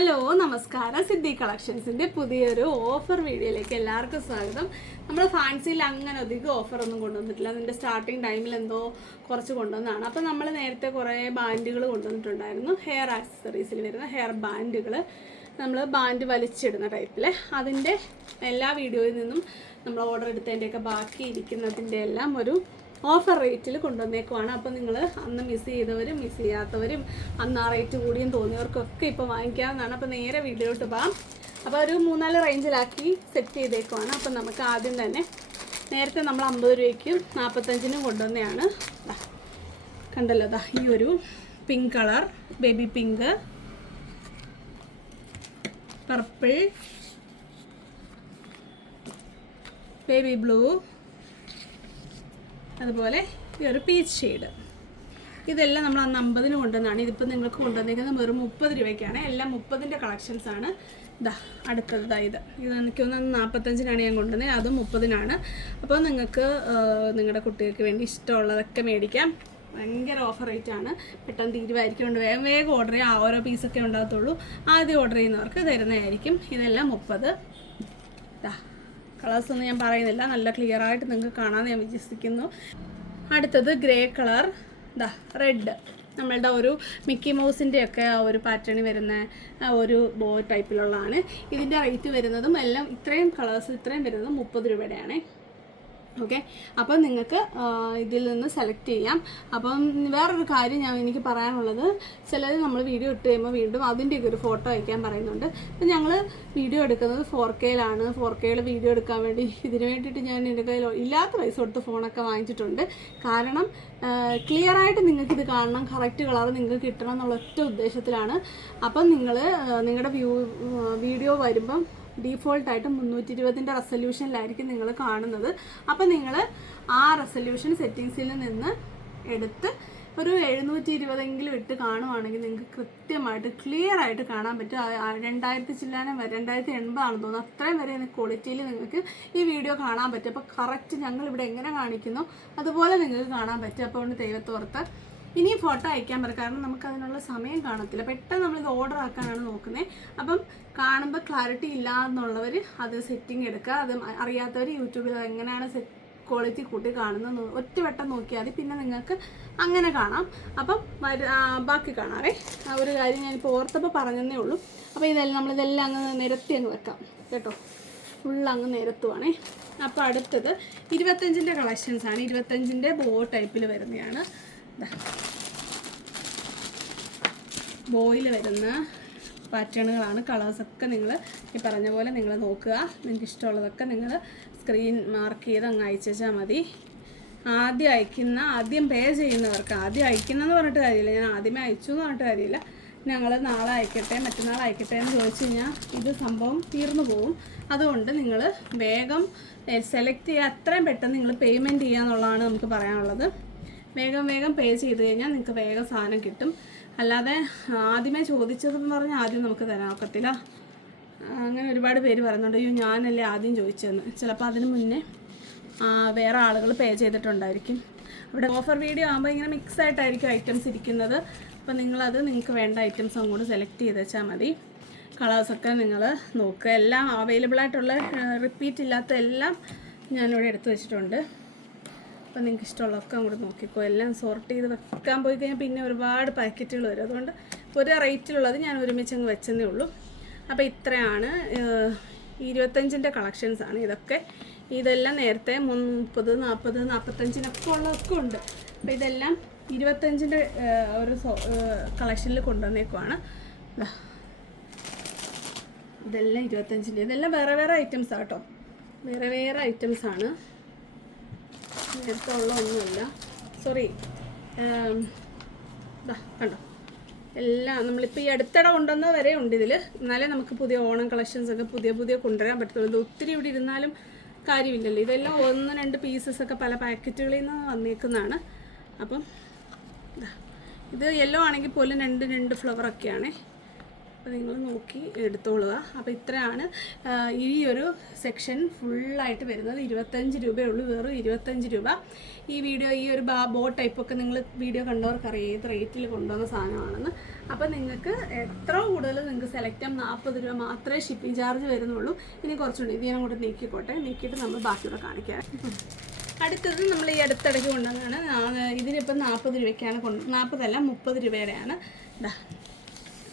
Hello നമസ്കാരം. സിദ്ധി കളക്ഷൻസിന്റെ പുതിയൊരു offer വീഡിയോയിലേക്ക് എല്ലാവർക്കും സ്വാഗതം. നമ്മൾ ഫാൻസിയിൽ അങ്ങനെ അധികം ഓഫർ ഒന്നും കൊണ്ടുവന്നിട്ടില്ല. അതിന്റെ സ്റ്റാർട്ടിങ് ടൈമിൽ എന്തോ കുറച്ച് കൊണ്ടുവന്നതാണ്. അപ്പോൾ നമ്മൾ നേരത്തെ കുറേ ബാൻഡുകൾ കൊണ്ടുവന്നിട്ടുണ്ടായിരുന്നു. ഹെയർ ആക്സസറീസിൽ വരുന്ന ഹെയർ ബാൻഡുകൾ നമ്മൾ ബാൻഡ് വലിച്ചിടുന്ന ടൈപ്പിൽ അതിന്റെ എല്ലാ വീഡിയോയിൽ നിന്നും നമ്മൾ ഓർഡർ എടുത്തതിന്റെയൊക്കെ ബാക്കി ഇരിക്കുന്നതിന്റെ എല്ലാം ഒരു ഓഫർ റേറ്റിൽ കൊണ്ടുവന്നേക്കുവാണ്. അപ്പോൾ നിങ്ങൾ അന്ന് മിസ് ചെയ്തവരും മിസ് ചെയ്യാത്തവരും അന്ന് ആ റേറ്റ് കൂടിയും തോന്നിയവർക്കൊക്കെ ഇപ്പോൾ വാങ്ങിക്കാവുന്നതാണ്. അപ്പോൾ നേരെ വീട്ടിലോട്ട് പോകാം. അപ്പോൾ ഒരു മൂന്നാൽ റേഞ്ചിലാക്കി സെറ്റ് ചെയ്തേക്കുവാണ്. അപ്പോൾ നമുക്ക് ആദ്യം തന്നെ നേരത്തെ നമ്മൾ അമ്പത് രൂപയ്ക്കും നാൽപ്പത്തഞ്ചിനും കൊണ്ടുവന്നതാണ്. ദാ, കണ്ടല്ലോ ദാ ഈ ഒരു pink colour baby pink purple baby blue അതുപോലെ ഈ ഒരു പീച്ച് ഷെയ്ഡ് ഇതെല്ലാം നമ്മൾ അന്ന് അമ്പതിന് കൊണ്ടുവന്നതാണ് ഇതിപ്പോൾ നിങ്ങൾക്ക് കൊണ്ടുവന്നിരിക്കുന്നത് വെറും മുപ്പത് രൂപയ്ക്കാണ്. എല്ലാം മുപ്പതിന്റെ കളക്ഷൻസ് ആണ്. ഇതാ അടുത്തത് ഇത്. ഇത് എനിക്ക് ഒന്ന് നാൽപ്പത്തഞ്ചിനാണ് ഞാൻ കൊണ്ടുവന്നത്. അതും മുപ്പതിനാണ്. അപ്പോൾ നിങ്ങൾക്ക് നിങ്ങളുടെ കുട്ടികൾക്ക് വേണ്ടി ഇഷ്ടമുള്ളതൊക്കെ മേടിക്കാം. ഭയങ്കര ഓഫർ റേറ്റ് ആണ്. പെട്ടെന്ന് തീരുമായിരിക്കും കൊണ്ട് വേഗം വേഗം ഓർഡർ ചെയ്യാം. ആ ഓരോ പീസൊക്കെ ഉണ്ടാകത്തുള്ളൂ. ആദ്യം ഓർഡർ ചെയ്യുന്നവർക്ക് തരുന്നതായിരിക്കും. ഇതെല്ലാം മുപ്പത്. ഇതാ കളേഴ്സ് ഒന്നും ഞാൻ പറയുന്നില്ല. നല്ല ക്ലിയർ ആയിട്ട് നിങ്ങൾക്ക് കാണാമെന്ന് ഞാൻ വിശ്വസിക്കുന്നു. അടുത്തത് ഗ്രേ കളർ ദാ റെഡ് നമ്മളുടെ ഒരു മിക്കി മൗസിന്റെ ഒക്കെ ആ ഒരു പാറ്റേണിൽ വരുന്ന ഒരു ബോ ടൈപ്പിലുള്ളതാണ് ഇതിന്റെ റേറ്റ് വരുന്നതും എല്ലാം ഇത്രയും കളേഴ്സ് ഇത്രയും വരുന്നതും മുപ്പത് രൂപയുടെയാണ്. ഓക്കെ? അപ്പം നിങ്ങൾക്ക് ഇതിൽ നിന്ന് സെലക്ട് ചെയ്യാം. അപ്പം വേറൊരു കാര്യം ഞാൻ എനിക്ക് പറയാനുള്ളത്. ചിലർ നമ്മൾ വീഡിയോ ഇട്ട് കഴിയുമ്പോൾ വീണ്ടും അതിന്റെയൊക്കെ ഒരു ഫോട്ടോ അയക്കാൻ പറയുന്നുണ്ട്. അപ്പം ഞങ്ങൾ വീഡിയോ എടുക്കുന്നത് ഫോർ കെയിലാണ് ഫോർ കെയിൽ വീഡിയോ എടുക്കാൻ വേണ്ടി ഇതിനു വേണ്ടിയിട്ട് ഞാൻ എന്റെ കയ്യിൽ ഇല്ലാത്ത പൈസ കൊടുത്ത് ഫോണൊക്കെ വാങ്ങിച്ചിട്ടുണ്ട്. കാരണം ക്ലിയർ ആയിട്ട് നിങ്ങൾക്ക് ഇത് കാണണം കറക്റ്റ് കളർ നിങ്ങൾക്ക് കിട്ടണം എന്നുള്ള ഒറ്റ ഉദ്ദേശത്തിലാണ്. അപ്പം നിങ്ങൾ നിങ്ങളുടെ വ്യൂ വീഡിയോ വരുമ്പം ഡീഫോൾട്ടായിട്ട് മുന്നൂറ്റി ഇരുപതിന്റെ റെസൊല്യൂഷനിലായിരിക്കും നിങ്ങൾ കാണുന്നത്. അപ്പം നിങ്ങൾ ആ റെസൊല്യൂഷൻ സെറ്റിങ്സിൽ നിന്ന് എടുത്ത് ഒരു എഴുന്നൂറ്റി ഇരുപതെങ്കിലും ഇട്ട് കാണുവാണെങ്കിൽ നിങ്ങൾക്ക് കൃത്യമായിട്ട് ക്ലിയർ ആയിട്ട് കാണാൻ പറ്റും. രണ്ടായിരത്തി ചില്ലാനം വരെ രണ്ടായിരത്തി എൺപതാണെന്ന് തോന്നുന്നു. അത്രയും വരെ ക്വാളിറ്റിയിൽ നിങ്ങൾക്ക് ഈ വീഡിയോ കാണാൻ പറ്റും. അപ്പോൾ കറക്റ്റ് ഞങ്ങൾ ഇവിടെ എങ്ങനെ കാണിക്കുന്നു അതുപോലെ നിങ്ങൾക്ക് കാണാൻ പറ്റും. അപ്പോൾ ദൈവത്തോർത്ത് ഇനിയും ഫോട്ടോ അയക്കാൻ പറയും കാരണം നമുക്ക് അതിനുള്ള സമയം കാണത്തില്ല. പെട്ടെന്ന് നമ്മളിത് ഓർഡർ ആക്കാനാണ് നോക്കുന്നത് അപ്പം കാണുമ്പോൾ ക്ലാരിറ്റി ഇല്ല എന്നുള്ളവർ അത് സെറ്റിംഗ് എടുക്കുക. അത് അറിയാത്തവർ യൂട്യൂബിൽ എങ്ങനെയാണ് സെറ്റ് ക്വാളിറ്റി കൂട്ടി കാണുന്നത് ഒറ്റവട്ടം ഒറ്റ വട്ടം നോക്കിയാൽ മതി. പിന്നെ നിങ്ങൾക്ക് അങ്ങനെ കാണാം. അപ്പം ബാക്കി കാണാവേ. ആ ഒരു കാര്യം ഞാൻ ഞാനിപ്പോൾ ഓർത്തപ്പോൾ പറഞ്ഞതേ ഉള്ളൂ. അപ്പോൾ ഇതെല്ലാം നമ്മളിതെല്ലാം അങ്ങ് നിരത്തി അങ്ങ് വെക്കാം. കേട്ടോ? ഫുൾ അങ്ങ് നിരത്തുവാണേ. അപ്പോൾ അടുത്തത് ഇരുപത്തഞ്ചിന്റെ കളക്ഷൻസാണ് ഇരുപത്തഞ്ചിന്റെ ബോ ടൈപ്പിൽ വരുന്നതാണ്. ബോയിൽ വരുന്ന പാറ്റേണുകളാണ്. കളേഴ്സൊക്കെ നിങ്ങൾ ഈ പറഞ്ഞ പോലെ നിങ്ങൾ നോക്കുക. നിങ്ങൾക്ക് ഇഷ്ടമുള്ളതൊക്കെ നിങ്ങൾ സ്ക്രീൻ മാർക്ക് ചെയ്ത് അങ്ങ് അയച്ചാൽ മതി. ആദ്യം അയക്കുന്ന ആദ്യം പേ ചെയ്യുന്നവർക്ക് ആദ്യം അയക്കുന്നതെന്ന് പറഞ്ഞിട്ട് കാര്യമില്ല. ഞാൻ ആദ്യമേ അയച്ചു എന്ന് പറഞ്ഞിട്ട് കാര്യമില്ല. ഞങ്ങൾ നാളെ അയക്കട്ടെ മറ്റന്നാൾ അയക്കട്ടെ എന്ന് ചോദിച്ചു കഴിഞ്ഞാൽ ഇത് സംഭവം തീർന്നു പോകും അതുകൊണ്ട് നിങ്ങൾ വേഗം സെലക്ട് ചെയ്യുക അത്രയും പെട്ടെന്ന് നിങ്ങൾ പേയ്മെന്റ് ചെയ്യുക എന്നുള്ളതാണ് നമുക്ക് പറയാനുള്ളത്. വേഗം വേഗം പേ ചെയ്ത് കഴിഞ്ഞാൽ നിങ്ങൾക്ക് വേഗം സാധനം കിട്ടും. അല്ലാതെ ആദ്യമേ ചോദിച്ചതെന്ന് പറഞ്ഞാൽ ആദ്യം നമുക്ക് തരാൻ ഒക്കത്തില്ല അങ്ങനെ ഒരുപാട് പേര് പറയുന്നുണ്ട്. അയ്യോ ഞാനല്ലേ ആദ്യം ചോദിച്ചതെന്ന് ചിലപ്പോൾ അതിന് മുന്നേ വേറെ ആളുകൾ പേ ചെയ്തിട്ടുണ്ടായിരിക്കും. ഇവിടെ ഓഫർ വീഡിയോ ആകുമ്പോൾ ഇങ്ങനെ മിക്സ് ആയിട്ടായിരിക്കും ഐറ്റംസ് ഇരിക്കുന്നത്. അപ്പോൾ നിങ്ങളത് നിങ്ങൾക്ക് വേണ്ട ഐറ്റംസ് അങ്ങോട്ട് സെലക്ട് ചെയ്ത് വെച്ചാൽ മതി. കളേഴ്സൊക്കെ നിങ്ങൾ നോക്കുക എല്ലാം അവൈലബിൾ ആയിട്ടുള്ള റിപ്പീറ്റ് ഇല്ലാത്ത എല്ലാം ഞാനിവിടെ എടുത്തു വെച്ചിട്ടുണ്ട്. അപ്പോൾ നിങ്ങൾക്ക് ഇഷ്ടമുള്ളതൊക്കെ അങ്ങോട്ട് നോക്കിക്കോ. എല്ലാം സോർട്ട് ചെയ്ത് വെക്കാൻ പോയി കഴിഞ്ഞാൽ പിന്നെ ഒരുപാട് പാക്കറ്റുകൾ വരും. അതുകൊണ്ട് ഒരു റേറ്റിലുള്ളത് ഞാൻ ഒരുമിച്ച് അങ്ങ് വെച്ചതേ ഉള്ളൂ. അപ്പോൾ ഇത്രയാണ് ഇരുപത്തഞ്ചിന്റെ കളക്ഷൻസ് ആണ് ഇതൊക്കെ. ഇതെല്ലാം നേരത്തെ മുപ്പത് നാൽപ്പത് നാൽപ്പത്തഞ്ചിനൊക്കെ ഉള്ളതൊക്കെ ഉണ്ട്. അപ്പോൾ ഇതെല്ലാം ഇരുപത്തഞ്ചിന്റെ ഒരു കളക്ഷനിൽ കൊണ്ടുവന്നേക്കുവാണ്. ഇതെല്ലാം ഇരുപത്തഞ്ചിന്റെ. ഇതെല്ലാം വേറെ വേറെ ഐറ്റംസ് ആട്ടോ വേറെ വേറെ ഐറ്റംസ് ആണ്. നേരത്തെ ഉള്ള ഒന്നുമില്ല സോറി കണ്ടോ? എല്ലാം നമ്മളിപ്പോൾ ഈ അടുത്തിട കൊണ്ടുവന്ന വരെ ഉണ്ട് ഇതിൽ എന്നാലേ നമുക്ക് പുതിയ ഓണം കളക്ഷൻസ് ഒക്കെ പുതിയ പുതിയ കൊണ്ടുവരാൻ പറ്റത്തുള്ളൂ. ഇത് ഒത്തിരി ഇവിടെ ഇരുന്നാലും കാര്യമില്ലല്ലോ. ഇതെല്ലാം ഒന്ന് രണ്ട് പീസസ് ഒക്കെ പല പാക്കറ്റുകളിൽ നിന്ന് വന്നേക്കുന്നതാണ്. അപ്പം. ഇത് യെല്ലോ ആണെങ്കിൽ പോലും രണ്ട് രണ്ട് ഫ്ലവറൊക്കെയാണ് അപ്പോൾ നിങ്ങൾ നോക്കി എടുത്തോളുക. അപ്പോൾ ഇത്രയാണ് ഈ ഒരു സെക്ഷൻ ഫുള്ളായിട്ട് വരുന്നത്. ഇരുപത്തഞ്ച് രൂപയേ ഉള്ളൂ വെറും ഇരുപത്തഞ്ച് രൂപ. ഈ വീഡിയോ ഈ ഒരു ബാ ബോ ടൈപ്പൊക്കെ നിങ്ങൾ വീഡിയോ കണ്ടവർക്കറിയാം ഏത് റേറ്റിൽ കൊണ്ടുവന്ന സാധനമാണെന്ന്. അപ്പോൾ നിങ്ങൾക്ക് എത്ര കൂടുതൽ നിങ്ങൾക്ക് സെലക്ട് ചെയ്യാം? നാൽപ്പത് രൂപ മാത്രമേ ഷിപ്പിംഗ് ചാർജ് വരുന്നുള്ളൂ. ഇനി കുറച്ചുകൂടി ഇത് ഞാൻ അങ്ങോട്ട് നീക്കിക്കോട്ടെ. നീക്കിയിട്ട് നമ്മൾ ബാക്കിയൂടെ കാണിക്കാം. അടുത്തത് നമ്മൾ ഈ അടുത്തിടയ്ക്ക് കൊണ്ടുവന്നതാണ്. നാ- ഇതിനിപ്പം നാൽപ്പത് രൂപയ്ക്കാണ് കൊണ്ട് നാൽപ്പതല്ല മുപ്പത് രൂപയുടെയാണ്. ഇതാ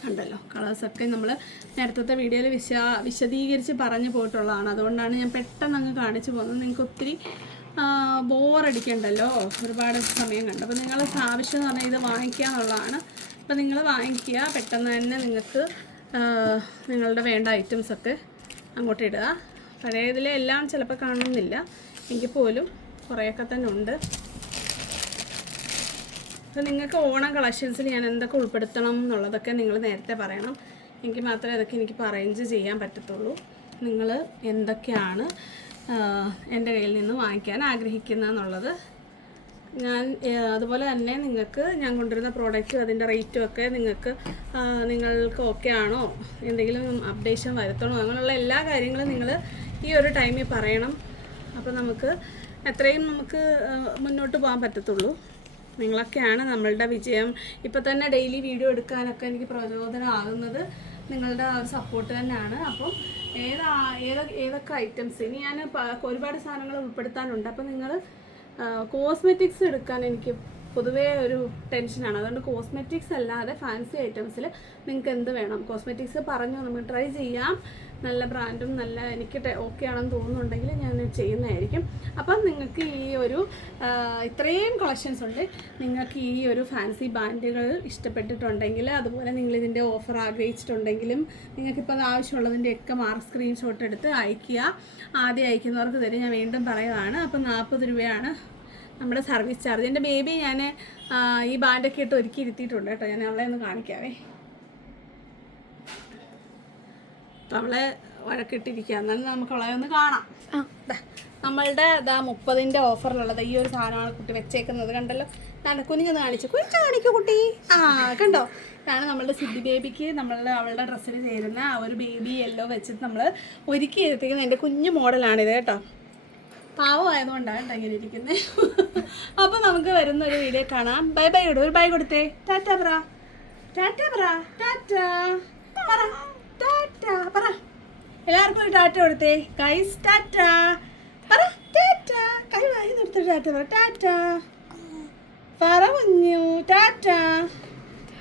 ഉണ്ടല്ലോ കളേഴ്സൊക്കെ നമ്മൾ നേരത്തെ വീഡിയോയിൽ വിശ വിശദീകരിച്ച് പറഞ്ഞു പോയിട്ടുള്ളതാണ്. അതുകൊണ്ടാണ് ഞാൻ പെട്ടെന്ന് അങ്ങ് കാണിച്ചു പോകുന്നത്. നിങ്ങൾക്ക് ഒത്തിരി ബോറടിക്കണ്ടല്ലോ. ഒരുപാട് സമയം കണ്ടു. അപ്പോൾ നിങ്ങൾ ആവശ്യം എന്ന് പറഞ്ഞാൽ ഇത് വാങ്ങിക്കുക എന്നുള്ളതാണ്. അപ്പോൾ നിങ്ങൾ വാങ്ങിക്കുക. പെട്ടെന്ന് തന്നെ നിങ്ങൾക്ക് നിങ്ങളുടെ വേണ്ട ഐറ്റംസൊക്കെ അങ്ങോട്ട് ഇടുക. പഴയതിലെ എല്ലാം ചിലപ്പോൾ കാണുന്നില്ല. എങ്കിൽ പോലും കുറേയൊക്കെ തന്നെ ഉണ്ട്. അപ്പോൾ നിങ്ങൾക്ക് ഓണം കളക്ഷൻസിൽ ഞാൻ എന്തൊക്കെ ഉൾപ്പെടുത്തണം എന്നുള്ളതൊക്കെ നിങ്ങൾ നേരത്തെ പറയണം. എനിക്ക് മാത്രമേ അതൊക്കെ എനിക്ക് അറേഞ്ച് ചെയ്യാൻ പറ്റത്തുള്ളൂ. നിങ്ങൾ എന്തൊക്കെയാണ് എന്റെ കയ്യിൽ നിന്ന് വാങ്ങിക്കാൻ ആഗ്രഹിക്കുന്നതെന്നുള്ളത് ഞാൻ അതുപോലെ തന്നെ നിങ്ങൾക്ക് ഞാൻ കൊണ്ടുവരുന്ന പ്രോഡക്റ്റും അതിന്റെ റേറ്റും ഒക്കെ നിങ്ങൾക്ക് നിങ്ങൾക്ക് ഓക്കെ ആണോ? എന്തെങ്കിലും അപ്ഡേഷൻ വരുത്തണോ? അങ്ങനെയുള്ള എല്ലാ കാര്യങ്ങളും നിങ്ങൾ ഈ ഒരു ടൈമിൽ പറയണം. അപ്പോൾ നമുക്ക് എത്രയും നമുക്ക് മുന്നോട്ട് പോകാൻ പറ്റത്തുള്ളൂ. നിങ്ങളൊക്കെയാണ് നമ്മളുടെ വിജയം. ഇപ്പം തന്നെ ഡെയിലി വീഡിയോ എടുക്കാനൊക്കെ എനിക്ക് പ്രചോദനമാകുന്നത് നിങ്ങളുടെ ആ ഒരു സപ്പോർട്ട് തന്നെയാണ്. അപ്പം ഏതാ ഏതൊ ഏതൊക്കെ ഐറ്റംസ് ഇനി ഞാൻ ഒരുപാട് സാധനങ്ങൾ ഉൾപ്പെടുത്താനുണ്ട്. അപ്പം നിങ്ങൾ കോസ്മെറ്റിക്സ് എടുക്കാൻ എനിക്ക് പൊതുവേ ഒരു ടെൻഷനാണ് അതുകൊണ്ട് കോസ്മെറ്റിക്സ് അല്ലാതെ ഫാൻസി ഐറ്റംസിൽ നിങ്ങൾക്ക് എന്ത് വേണം? കോസ്മെറ്റിക്സ് പറഞ്ഞു നമുക്ക് ട്രൈ ചെയ്യാം. നല്ല ബ്രാൻഡും നല്ല എനിക്ക് ഓക്കെ ആണെന്ന് തോന്നുന്നുണ്ടെങ്കിൽ ഞാൻ ചെയ്യുന്നതായിരിക്കും. അപ്പം നിങ്ങൾക്ക് ഈ ഒരു ഇത്രയും കളക്ഷൻസ് ഉണ്ട്. നിങ്ങൾക്ക് ഈ ഒരു ഫാൻസി ബാൻഡുകൾ ഇഷ്ടപ്പെട്ടിട്ടുണ്ടെങ്കിൽ അതുപോലെ നിങ്ങൾ ഇതിന്റെ ഓഫർ ആഗ്രഹിച്ചിട്ടുണ്ടെങ്കിലും നിങ്ങൾക്കിപ്പോൾ അത് ആവശ്യമുള്ളതിന്റെ ഒക്കെ മാർക്ക് സ്ക്രീൻഷോട്ട് എടുത്ത് അയക്കുക ആദ്യം അയക്കുന്നവർക്ക് തരും ഞാൻ വീണ്ടും പറയുകയാണ് അപ്പം നാൽപ്പത് രൂപയാണ് നമ്മുടെ സർവീസ് ചാർജ്. എന്റെ ബേബി ഞാൻ ഈ ബാൻഡൊക്കെ ഇട്ട് ഒരുക്കി ഇരുത്തിയിട്ടുണ്ട് കേട്ടോ. ഞാൻ അവളെ ഒന്ന് കാണിക്കാവേ. അപ്പം അവളെ വഴക്കിട്ടിരിക്കുക എന്നാലും നമുക്ക് അവളെ ഒന്ന് കാണാം. നമ്മളുടെ ഇതാ മുപ്പതിന്റെ ഓഫറിലുള്ളത് ഈ ഒരു സാധനമാണ് കുട്ടി വെച്ചേക്കുന്നത്. കണ്ടല്ലോ? നല്ല കുഞ്ഞെന്ന് കാണിച്ചു. കുഞ്ഞു കാണിക്കൂ കുട്ടി. ആ കണ്ടോ? ഇതാണ് നമ്മളുടെ സിദ്ധി ബേബിക്ക് നമ്മളുടെ അവളുടെ ഡ്രസ്സിൽ ചേരുന്ന ആ ഒരു ബേബി യെല്ലോ വെച്ചിട്ട് നമ്മൾ ഒരുക്കി എടുത്തിരിക്കുന്ന എന്റെ കുഞ്ഞു മോഡലാണിത് കേട്ടോ. പാവമായതുകൊണ്ടാണ് കേട്ടോ ഇങ്ങനെ ഇരിക്കുന്നത് അപ്പം നമുക്ക് വരുന്ന ഒരു വീഡിയോ കാണാം. ബൈ ബൈ ഇടും ഒരു ബൈ കൊടുത്തേ. ടാറ്റ പറ. ടാറ്റ പറ. ടാറ്റ പറ. ടാറ്റ പറ. എല്ലാവർക്കും ഒരു ടാറ്റ കൊടുത്തേ. കൈസ് ടാറ്റ പറ. ടാറ്റ കൈ വായി നിർത്തി ടാറ്റ പറ. ടാറ്റ പറ കുഞ്ഞു. ടാറ്റ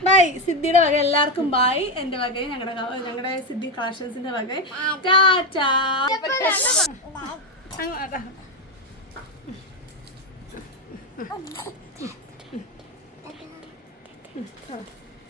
ബൈ സിദ്ധിയുടെ വക എല്ലാവർക്കും ബൈ എന്റെ വകയും ഞങ്ങളുടെ ഞങ്ങളുടെ സിദ്ധി കളക്ഷൻസിന്റെ വക ടാറ്റ അങ്ങോട്ടാ